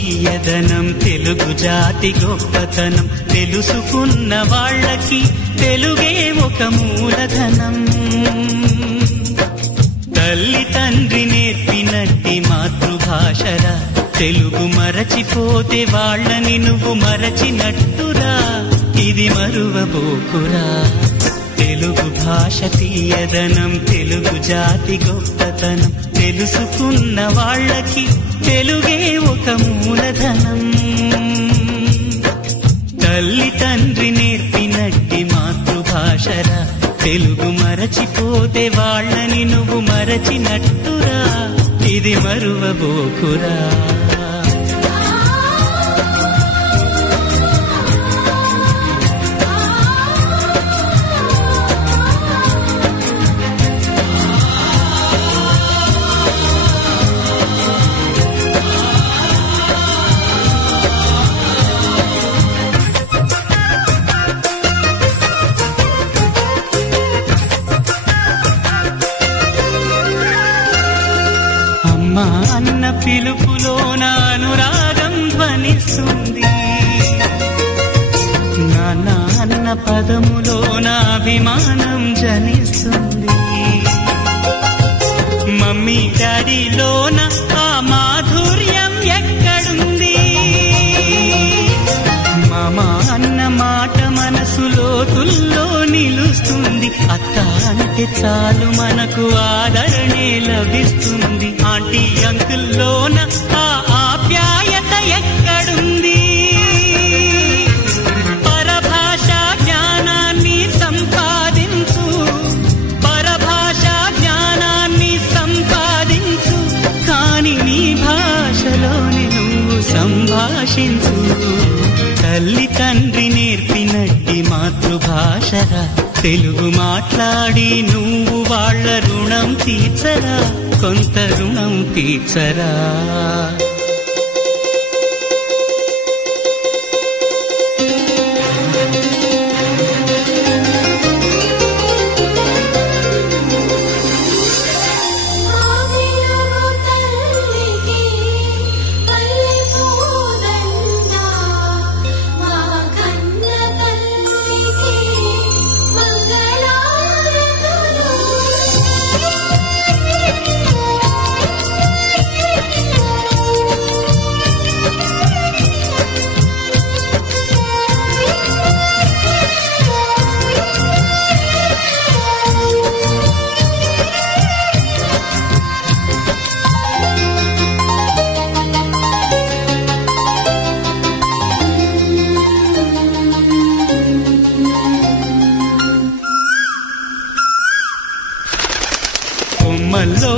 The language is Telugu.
తీయదనం తెలుగు జాతి గొప్పతనం తెలుసుకున్న వాళ్ళకి తెలుగే ఒక మూలధనం. తల్లి తండ్రి నేర్పినట్టి మాతృభాషరా తెలుగు మరచిపోతే వాళ్ళని నువ్వు మరచినట్టురా, ఇది మరువబోకురా. తెలుగు భాష తీయదనం తెలుగు జాతి గొప్పతనం తెలుసుకున్న వాళ్ళకి తెలుగే ఒక మూలధనం. తల్లి తండ్రి నేర్పినట్టి మాతృభాషరా తెలుగు మరచిపోతే వాళ్ళని నువ్వు మరచినట్టురా, ఇది మరువబోకురా. అమ్మా అన్న పిలుపులోన అనురాగం ధ్వనిస్తుంది, నాన్న అన్న పదములోన అభిమానం జనిస్తుంది. మమ్మీ డాడీలోన ఆ మాధుర్యం ఎక్కడుంది? మామ అన్న మాట మనసులో తుల్లో నిలుస్తుంది. అత్త అంటే చాలు మనకు ఆదరణే లభిస్తుంది. ఆంటీ అంకుల్లోన ఆ ఆప్యాయత ఎక్కడుంది? పరభాషా జ్ఞానాన్ని సంపాదించు, పరభాషా జ్ఞానాన్ని సంపాదించు, కాని నీ భాషలోని నువ్వు సంభాషించు. తల్లి తండ్రి నేర్పినట్టి మాతృభాషరా తెలుగు మాట్లాడి నువ్వు వాళ్ళ రుణం తీర్చరా, కొంత రుణం తీర్చరా. కొమ్మల్లో